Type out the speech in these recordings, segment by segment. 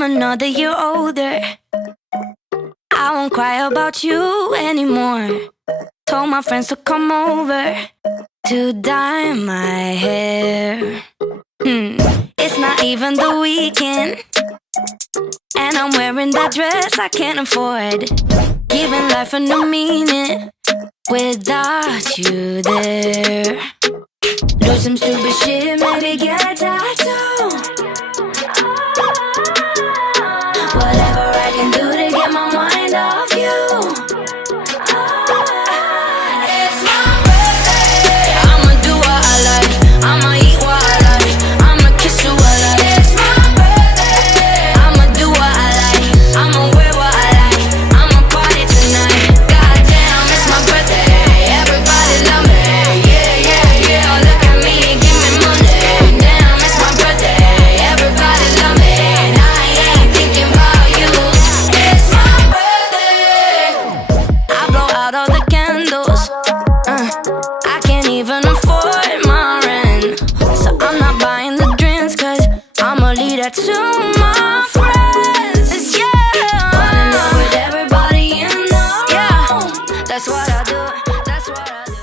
I'm another year older. I won't cry about you anymore. Told my friends to come over to dye my hair. It's not even the weekend, and I'm wearing that dress I can't afford. Giving life a new meaning without you there. Do some stupid shit, maybe get a tattoo. Whatever I can do to get my mind off you. It's my birthday. I'ma do what I like. I'ma eat what I like. I'ma kiss you what I like. It's my birthday. I'ma do what I like. I'ma wear what I like. I'ma party tonight. Goddamn, it's my birthday. Everybody love me. Yeah, yeah, yeah. Look at me and give me money. Damn, it's my birthday. Everybody love me. And I ain't thinking about you. It's my birthday. I blow out all the candles. I can't even afford my rent. So I'm not buying the drinks, cause I'ma leave that to my friends. Yeah, running up with everybody in the room. Yeah, that's what I do. That's what I do.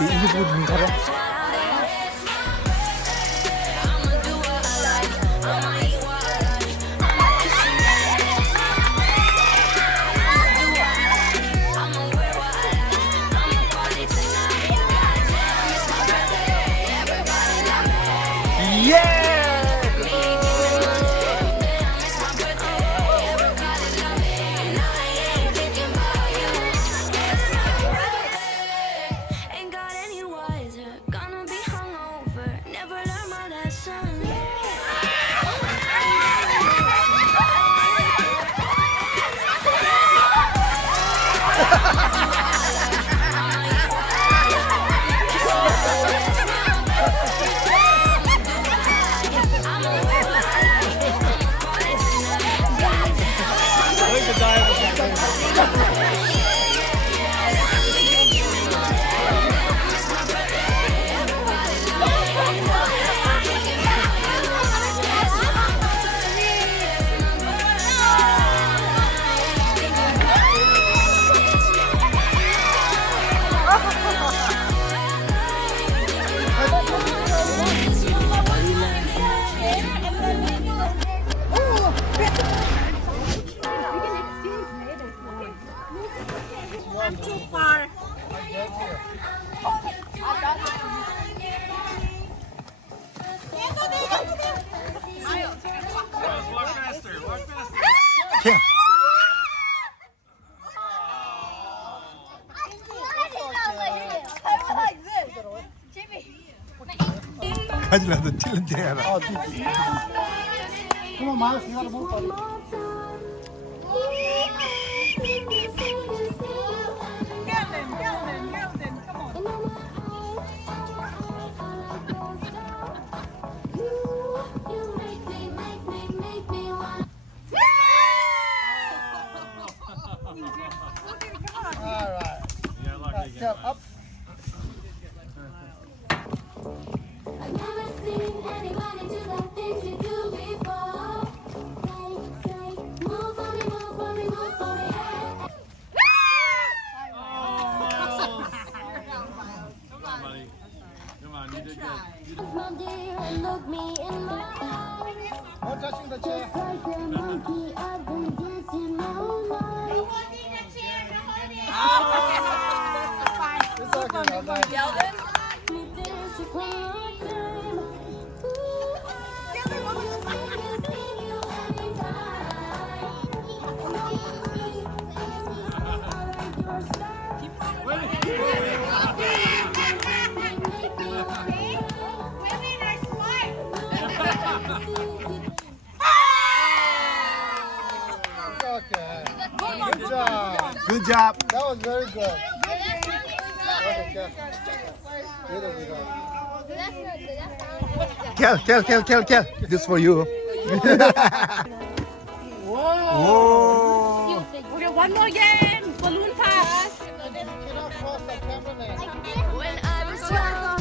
이게 무슨 사람? I'ma do what I like. I'ma eat what I like. I'ma kiss you what I like. I'ma do what I like. I'ma wear what I like. I'ma party tonight. Goddamn, it's my birthday. Everybody love me. 예! Damn, it's my birthday. Everybody love me. And I ain't thinking about you. It's my birthday. Ain't got any wiser. Gonna be hungover. Never learn my lesson. Too far. 가지라도 찔른데 해라. Come on, Miles, you gotta move, buddy. Gelden, come on. All right. Step up. I've never seen anybody do the things you do before. Say, move for me, move for me, move for me. Mom, dear, look me in my eyes. No touching the chair. Like a monkey, I've been dancing all night. It's okay, all right. Gelden. Me dance just one more time. Ooh, I see you every time. I like your It's okay. Good job. Good job. That was very good. Okay, good. Kel. This for you. Whoa. Okay, one more game. Balloon pass. You cannot cross the cameraman. When I was young,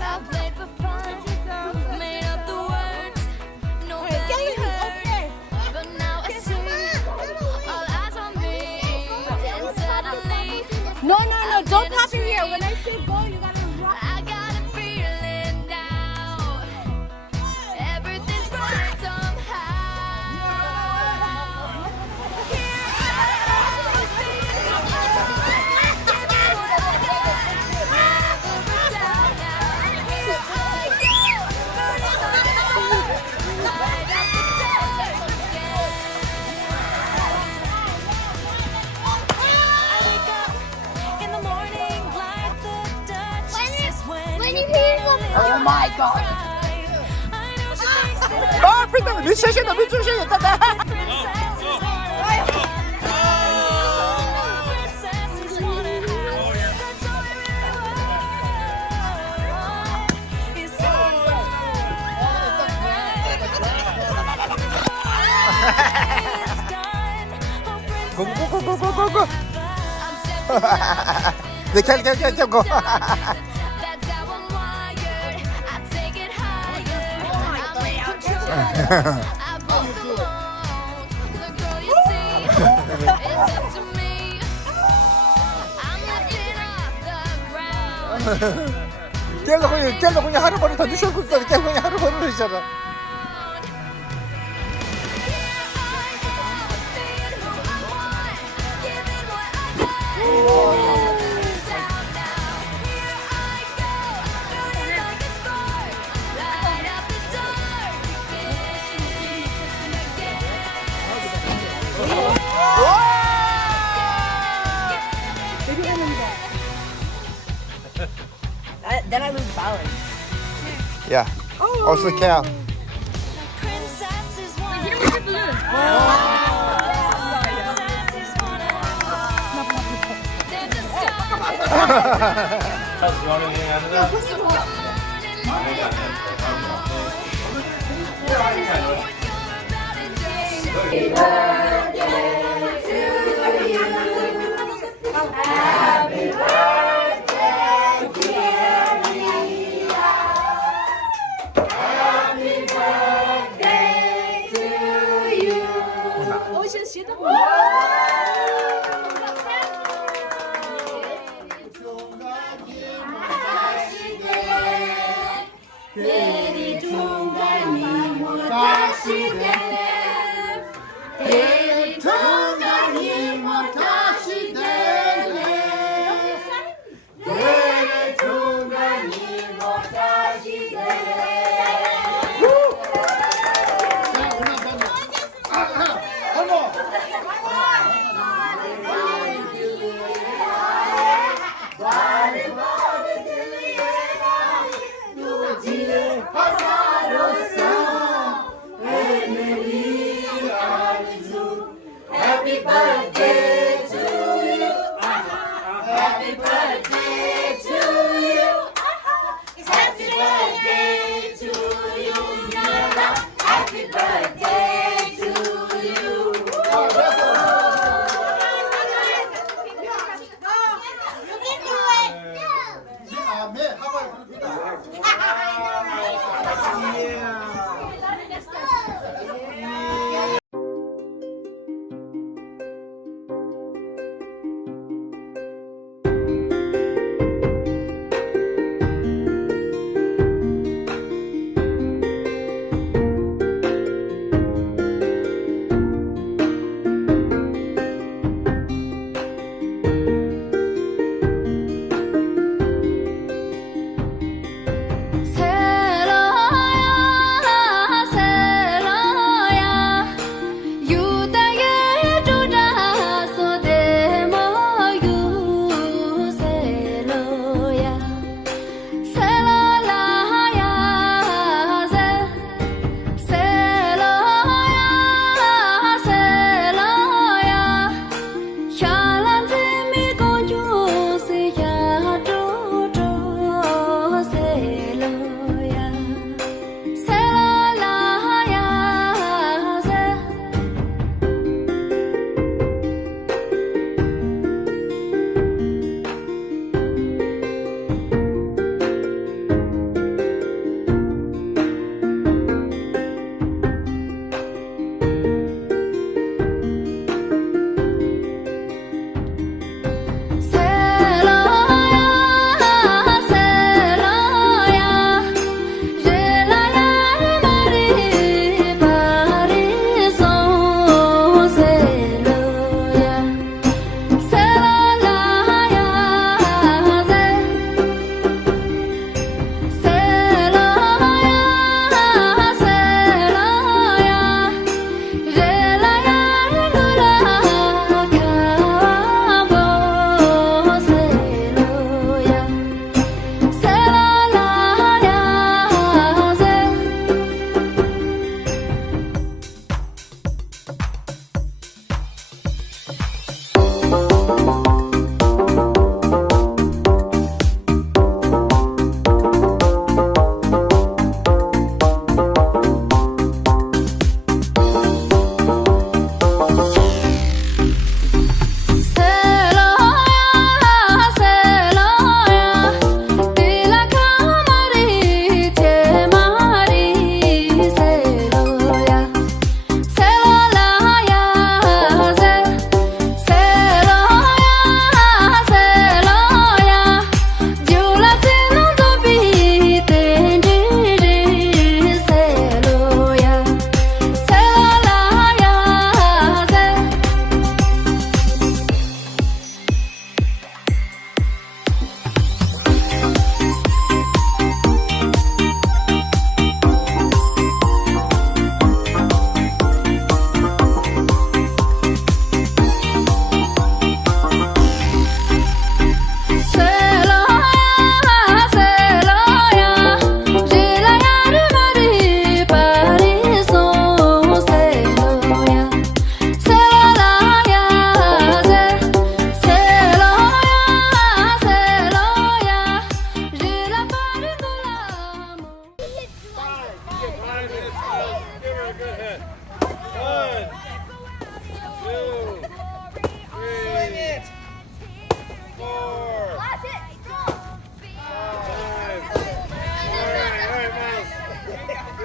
I played for fun. 밑에 밑셋이다 밑셋이다. 고고고고고고고. 네, kel. That's how I'm wired. I take it higher. I'm in control. I broke the mold. The girl you see is up to me. I'm lifting off the ground. 깰로 그냥 하루벌이 더 주셨을 때 깰로 그냥 하루벌이 주잖아. Then I lose balance. 야, also Kel. Hey,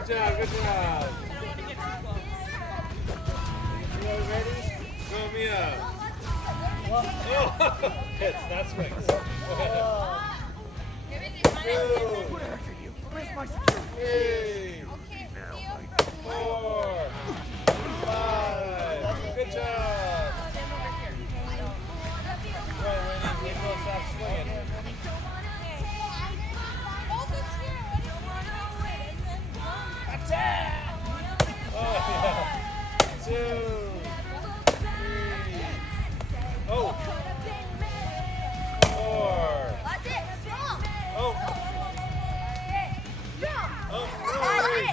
Good job, good job. You all ready? Go, Mia. Oh, hits, not swings. Three, 4, 5. Good job. Go, Winnie. Nico, stop swinging. Attack! Oh, yeah. 2, 3. Oh. 4. Oh. Oh, 3.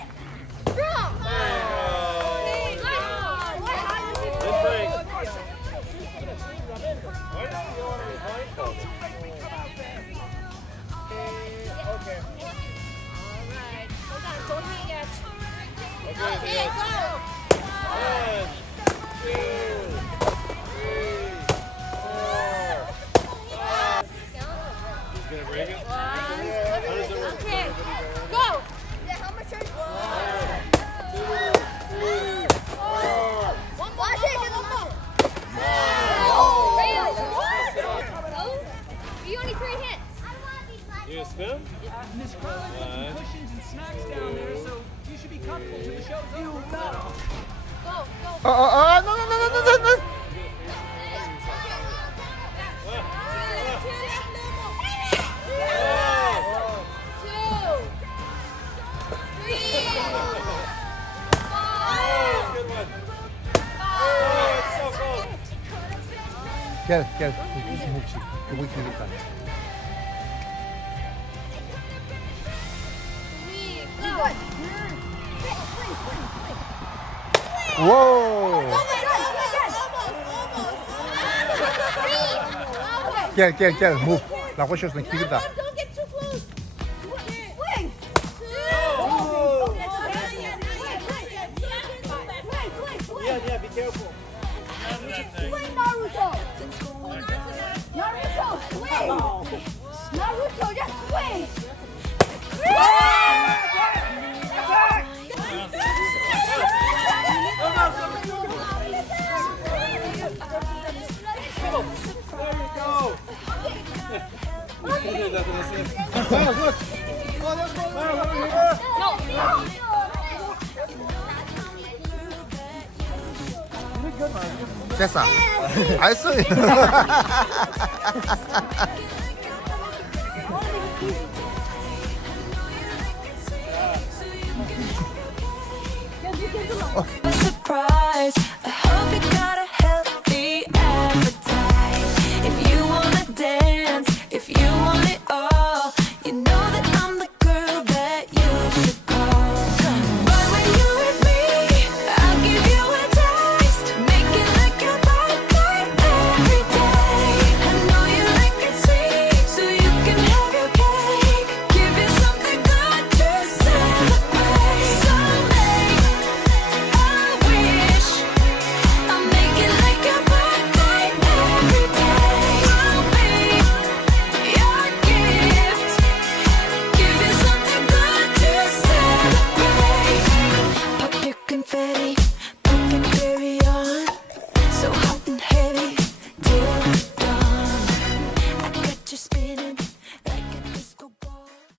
Good break. Why does he go on his blindfold? Okay. Okay, Theo. 1, 2, 3, 4, 5. He's gonna break it? How does it work? Okay, go. 1, 2, 3, 4. One more. You only 3 hits. You gonna spin? Miss Carlin put some cushions and snacks down there, so you should be comfortable till the show's over. Go, go. No, no, no, no, no, no, no. Good one. Oh, it's so close. Gel, gel. Bu ikili. Whoa! Gel, gel, gel. Move. La koşuyorsun kilida. Don't get too close. Swing. Yeah, be careful. Swing, Naruto. Naruto, swing. Naruto, just swing. There you go. 됐어. 알았어. A surprise.